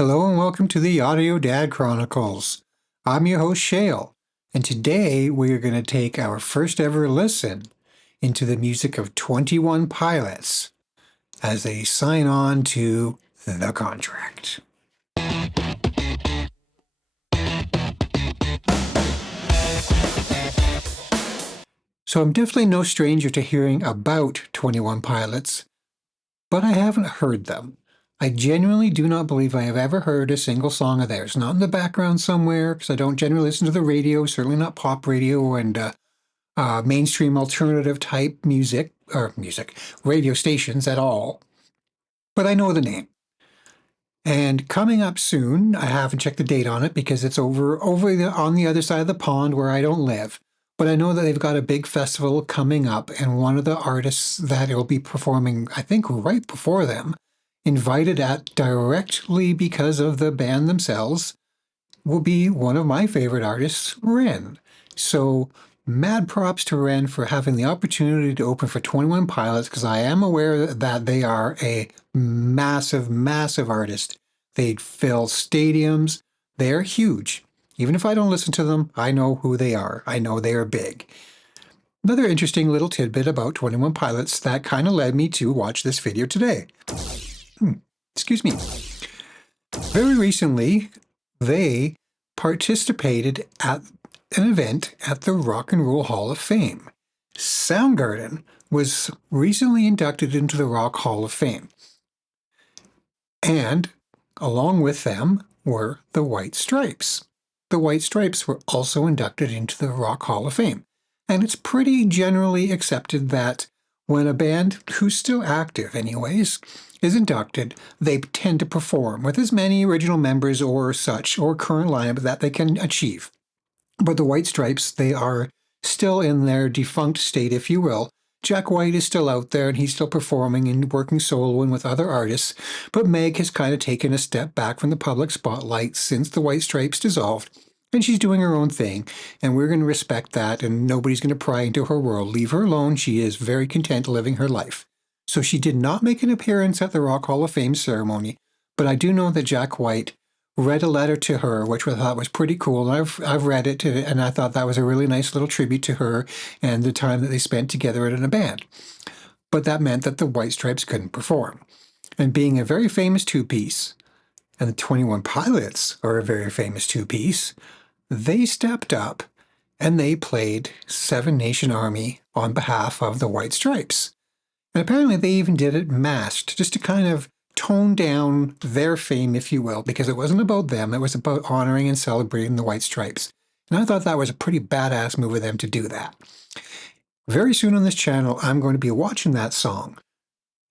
Hello and welcome to the Audio Dad Chronicles. I'm your host Shale, and today we are going to take our first ever listen into the music of 21 Pilots as they sign on to the contract. So I'm definitely no stranger to hearing about 21 Pilots, but I haven't heard them. I genuinely do not believe I have ever heard a single song of theirs. Not in the background somewhere, because I don't generally listen to the radio, certainly not pop radio and mainstream alternative type radio stations at all. But I know the name. And coming up soon, I haven't checked the date on it because it's on the other side of the pond where I don't live. But I know that they've got a big festival coming up, and one of the artists that will be performing, I think right before them, invited at directly because of the band themselves, will be one of my favorite artists, Ren. So mad props to Ren for having the opportunity to open for 21 Pilots, because I am aware that they are a massive, massive artist. They fill stadiums. They're huge. Even if I don't listen to them, I know who they are. I know they are big. Another interesting little tidbit about 21 Pilots that kind of led me to watch this video today. Excuse me. Very recently, they participated at an event at the Rock and Roll Hall of Fame. Soundgarden was recently inducted into the Rock Hall of Fame. And along with them were the White Stripes. The White Stripes were also inducted into the Rock Hall of Fame. And it's pretty generally accepted that when a band, who's still active anyways, is inducted, they tend to perform with as many original members or such, or current lineup that they can achieve. But the White Stripes, they are still in their defunct state, if you will. Jack White is still out there, and he's still performing and working solo and with other artists, but Meg has kind of taken a step back from the public spotlight since the White Stripes dissolved, and she's doing her own thing, and we're going to respect that, and nobody's going to pry into her world. Leave her alone. She is very content living her life. So she did not make an appearance at the Rock Hall of Fame ceremony, but I do know that Jack White read a letter to her, which I thought was pretty cool. And I've read it, and I thought that was a really nice little tribute to her and the time that they spent together in a band. But that meant that the White Stripes couldn't perform. And being a very famous two-piece, and the 21 Pilots are a very famous two-piece, they stepped up and they played Seven Nation Army on behalf of the White Stripes. And apparently they even did it masked, just to kind of tone down their fame, if you will, because it wasn't about them. It was about honoring and celebrating the White Stripes. And I thought that was a pretty badass move of them to do that. Very soon on this channel, I'm going to be watching that song.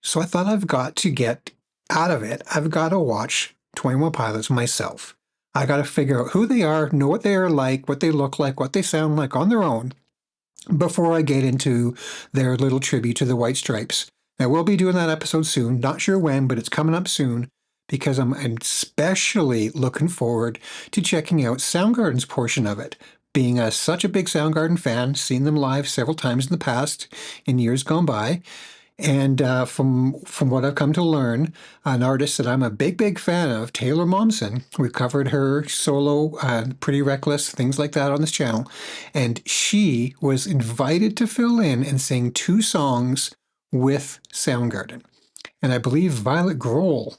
So I thought I've got to get out of it. I've got to watch 21 Pilots myself. I got to figure out who they are, know what they are like, what they look like, what they sound like on their own, before I get into their little tribute to the White Stripes. I will be doing that episode soon. Not sure when, but it's coming up soon, because I'm especially looking forward to checking out Soundgarden's portion of it. Being such a big Soundgarden fan, seen them live several times in the past, in years gone by, and from what I've come to learn, an artist that I'm a big fan of, Taylor Momsen. We've covered her solo, Pretty Reckless, things like that on this channel. And she was invited to fill in and sing 2 songs with Soundgarden. And I believe Violet Grohl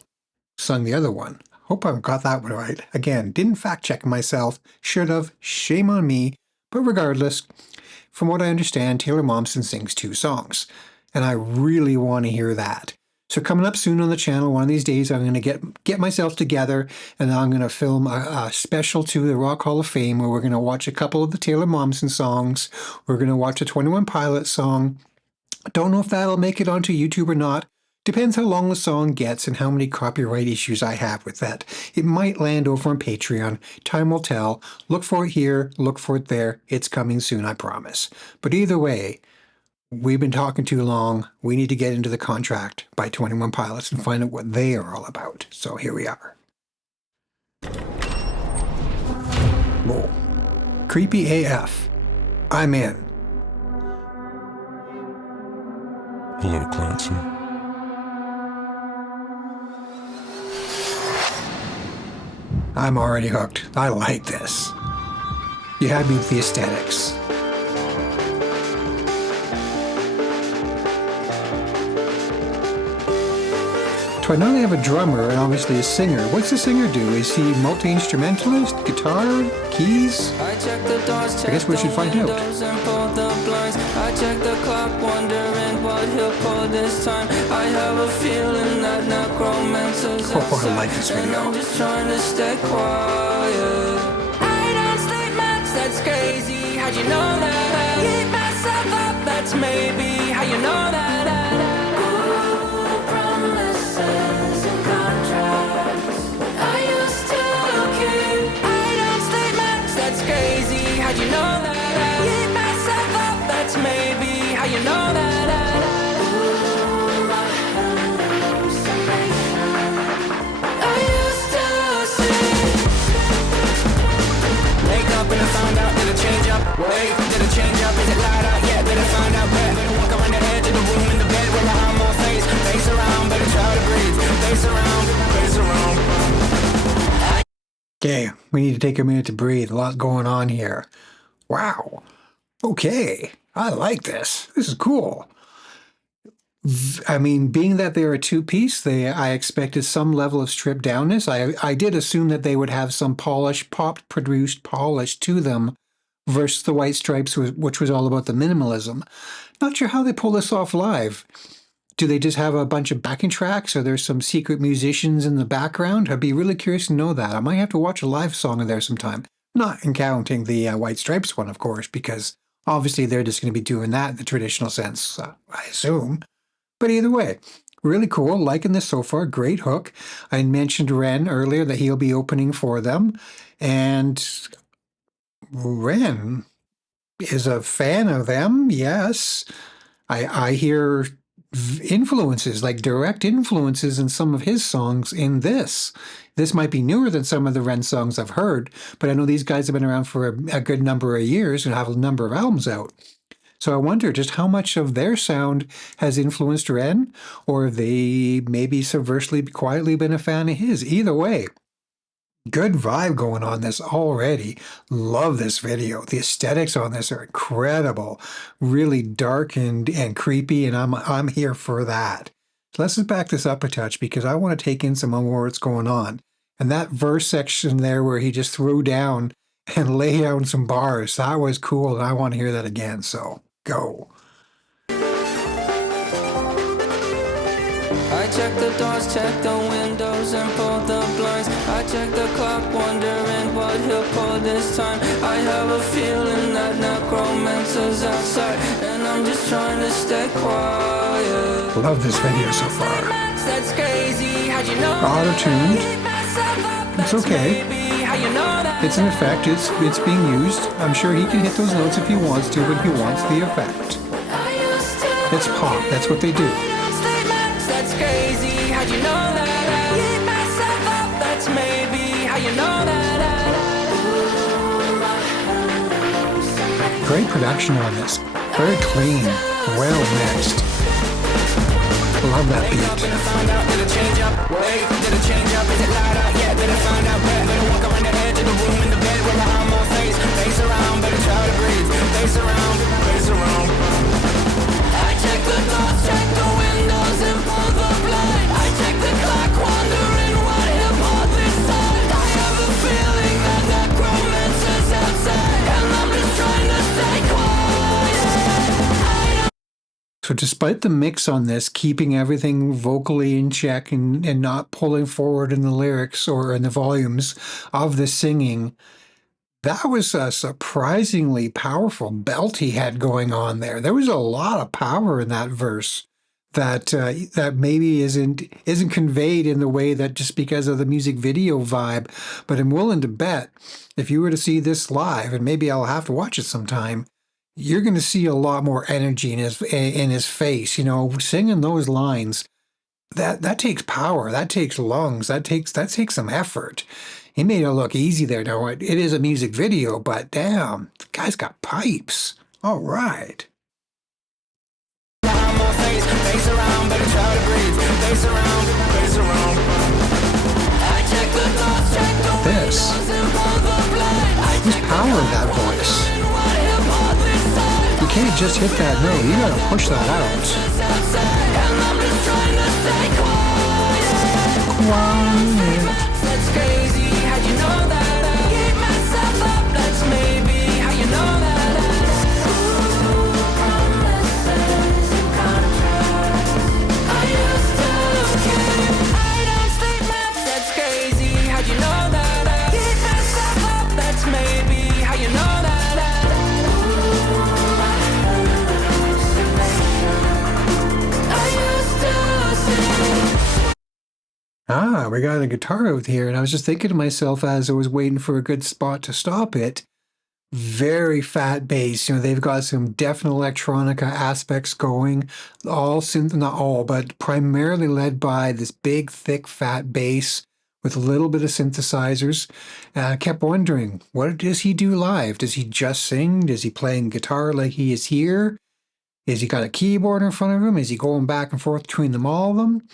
sung the other one. Hope I've got that one right. Again, didn't fact check myself. Should have. Shame on me. But regardless, from what I understand, Taylor Momsen sings 2 songs. And I really want to hear that. So coming up soon on the channel, one of these days, I'm going to get myself together, and I'm going to film a special to the Rock Hall of Fame, where we're going to watch a couple of the Taylor Momsen songs. We're going to watch a 21 Pilots song. Don't know if that'll make it onto YouTube or not. Depends how long the song gets and how many copyright issues I have with that. It might land over on Patreon. Time will tell. Look for it here. Look for it there. It's coming soon, I promise. But either way, we've been talking too long. We need to get into the contract by 21 Pilots and find out what they are all about. So here we are. Whoa. Creepy AF. I'm in. Hello, Clancy. I'm already hooked. I like this. You had me with the aesthetics. So I know they have a drummer and obviously a singer. What's the singer do? Is he multi-instrumentalist? Guitar? Keys? I guess we should find out. I check the clock, wondering what he'll pull this time. I have a feeling that necromancer's outside. I like this video. And I'm just trying to stay quiet. I don't sleep much, that's crazy. How'd you know that? I keep myself up, that's maybe how you know that. How'd you know that? I keep myself up, that's maybe how you know that. Ooh, my hallucination. I used to see. Wake up and I found out, did it change up? Wait, did it change up? Is it light out? Yeah, better find out where. Better walk around the edge of the room in the bed where my arm on face. Face around, better try to breathe. Face around, face around. Okay, we need to take a minute to breathe. A lot going on here. Wow. Okay. I like this. This is cool. I mean, being that they're a two-piece, I expected some level of stripped downness. I did assume that they would have some pop-produced polish to them versus the White Stripes, which was all about the minimalism. Not sure how they pull this off live. Do they just have a bunch of backing tracks, or there's some secret musicians in the background? I'd be really curious to know that. I might have to watch a live song of theirs sometime. Not counting the White Stripes one, of course, because obviously they're just going to be doing that in the traditional sense, I assume. But either way, really cool. Liking this so far. Great hook. I mentioned Ren earlier that he'll be opening for them. And Ren is a fan of them, yes. I hear influences, like direct influences in some of his songs in this. This might be newer than some of the Ren songs I've heard, but I know these guys have been around for a good number of years and have a number of albums out. So I wonder just how much of their sound has influenced Ren, or they maybe subversely quietly been a fan of his. Either way, good vibe going on this already. Love this video. The aesthetics on this are incredible. Really dark and creepy, and I'm here for that. So let's just back this up a touch because I want to take in some more what's going on. And that verse section there where he just threw down and lay down some bars, that was cool, and I want to hear that again, so go. I check the doors, check the windows, and pull the blinds. I check the clock, wondering what he'll pull this time. I have a feeling that necromancer's outside, and I'm just trying to stay quiet. Love this video so far. Auto-tuned. It's okay. It's an effect. It's being used. I'm sure he can hit those notes if he wants to, but he wants the effect. It's pop. That's what they do. That's crazy, how'd you know that? I keep myself up, that's maybe how you know that. Great production on this. Very clean, well mixed. Love that beat. Did it change up? Wait, did it change up? Is it light out? Yeah, better find out where. Better walk around the edge of the room in the bed with my arm on face. Face around, better try to breathe. Face around, face around. I check the doors, check the windows, and pull the blind. I check the clock, wondering what he'll pull this time. I have a feeling that necromancer's outside, and I'm just trying to stay quiet. So despite the mix on this, keeping everything vocally in check and not pulling forward in the lyrics or in the volumes of the singing, that was a surprisingly powerful belt he had going on there. There was a lot of power in that verse that maybe isn't conveyed in the way that just because of the music video vibe. But I'm willing to bet if you were to see this live, and maybe I'll have to watch it sometime, you're going to see a lot more energy in his face. You know, singing those lines, that takes power, that takes lungs, that takes some effort. He made it look easy there. Now, it is a music video, but damn, the guy's got pipes. All right. This. power of that voice. You can't just hit that note, you gotta push that out. Quiet. That's crazy, how'd you know that? I keep myself up, that's maybe how you know that. Ooh, promises and contracts. I used to keep. I don't sleep much, that's crazy, how'd you know that? I keep myself up, that's maybe how you know that. We got a guitar out here, and I was just thinking to myself as I was waiting for a good spot to stop it, very fat bass. They've got some definite electronica aspects going, all synth, not all, but primarily led by this big, thick, fat bass with a little bit of synthesizers. And I kept wondering, what does he do live? Does he just sing? Does he playing guitar like he is here? Is he got a keyboard in front of him? Is he going back and forth between them all of them?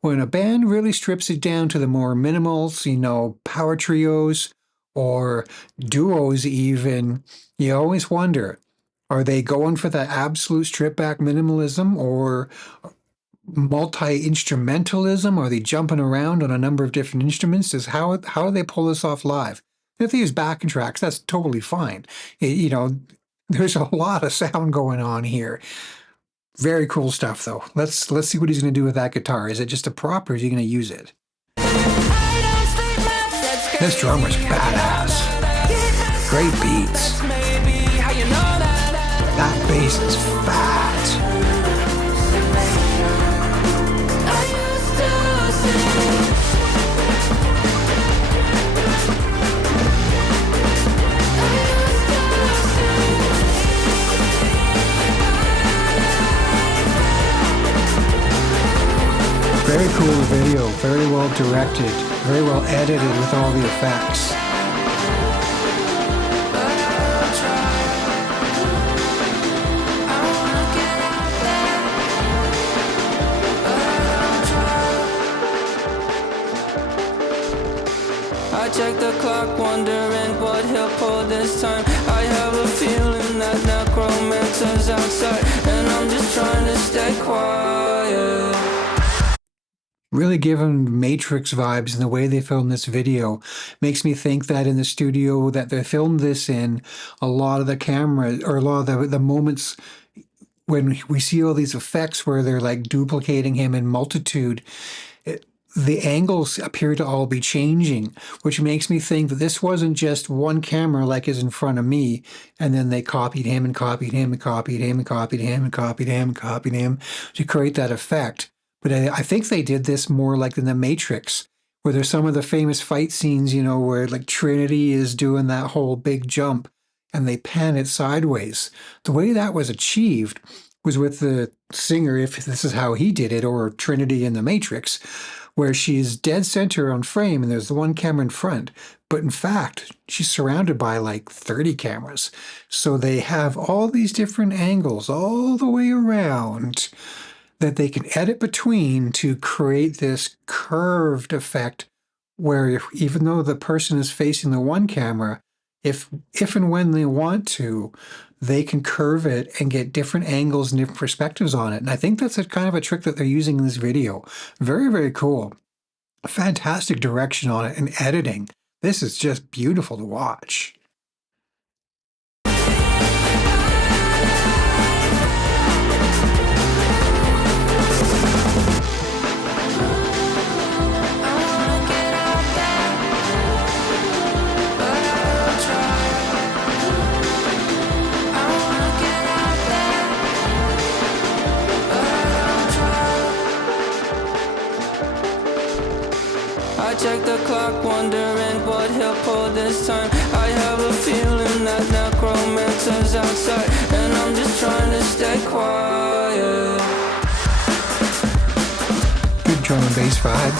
When a band really strips it down to the more minimals, power trios or duos even, you always wonder, are they going for that absolute strip back minimalism or multi-instrumentalism? Are they jumping around on a number of different instruments? How do they pull this off live? If they use backing tracks, that's totally fine. There's a lot of sound going on here. Very cool stuff, though. Let's see what he's going to do with that guitar. Is it just a prop, or is he going to use it? This drummer's badass. Great beats. That bass is fat. Very cool video, very well directed, very well edited with all the effects. I check the clock, wondering what he'll pull this time. I have a feeling that necromancer's outside, and I'm just trying to stay quiet. Really giving Matrix vibes in the way they filmed this video. Makes me think that in the studio that they filmed this in, a lot of the camera, or a lot of the moments when we see all these effects where they're like duplicating him in multitude, the angles appear to all be changing, which makes me think that this wasn't just one camera like is in front of me, and then they copied him and copied him and copied him and copied him and copied him and copied him to create that effect. But I think they did this more like in The Matrix, where there's some of the famous fight scenes, where like Trinity is doing that whole big jump and they pan it sideways. The way that was achieved was with the singer, if this is how he did it, or Trinity in The Matrix, where she's dead center on frame and there's the one camera in front. But in fact, she's surrounded by like 30 cameras. So they have all these different angles all the way around that they can edit between to create this curved effect where even though the person is facing the one camera, if and when they want to, they can curve it and get different angles and different perspectives on it. And I think that's a kind of a trick that they're using in this video. Very, very cool. Fantastic direction on it and editing. This is just beautiful to watch. I check the clock, wondering what he'll pull this time. I have a feeling that necromancer's outside, and I'm just trying to stay quiet. Good drum and bass vibe.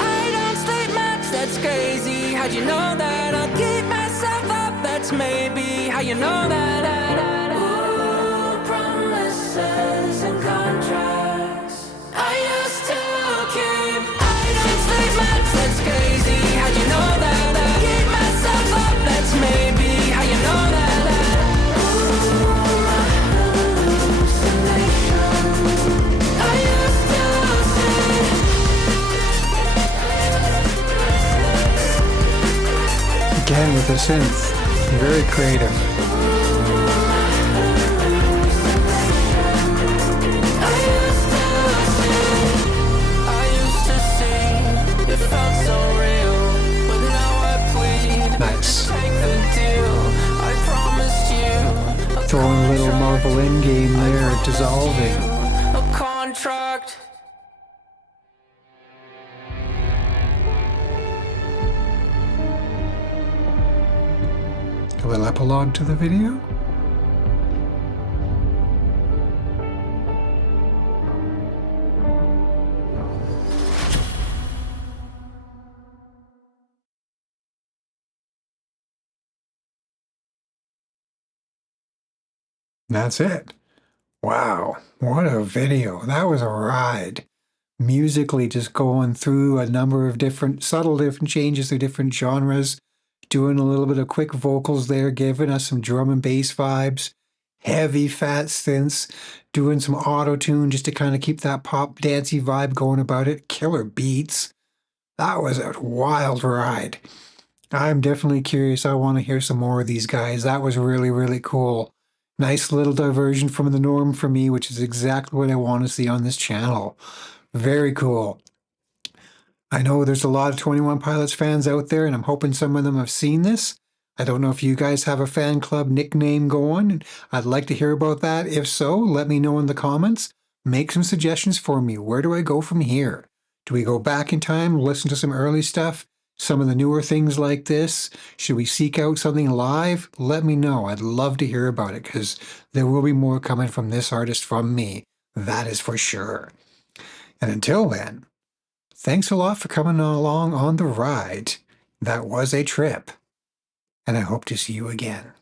I don't sleep much, that's crazy. How'd you know that? I'll keep myself up, that's maybe how you know that. Ooh, promises and contracts. I used to keep. I don't sleep much, that's crazy. How'd you know Again with the synth. Very creative. Nice. Throwing a little Marvel Endgame there, dissolving. A contract. A little epilogue to the video. That's it. Wow, what a video. That was a ride. Musically just going through a number of subtle different changes to different genres, doing a little bit of quick vocals there, giving us some drum and bass vibes, heavy fat synths, doing some auto-tune just to kind of keep that pop dancey vibe going about it, killer beats. That was a wild ride. I'm definitely curious. I want to hear some more of these guys. That was really, really cool. Nice little diversion from the norm for me, which is exactly what I want to see on this channel. Very cool. I know there's a lot of 21 Pilots fans out there, and I'm hoping some of them have seen this. I don't know if you guys have a fan club nickname going. I'd like to hear about that. If so, let me know in the comments. Make some suggestions for me. Where do I go from here? Do we go back in time, listen to some early stuff? Some of the newer things like this? Should we seek out something live? Let me know. I'd love to hear about it because there will be more coming from this artist from me. That is for sure. And until then, thanks a lot for coming along on the ride. That was a trip. And I hope to see you again.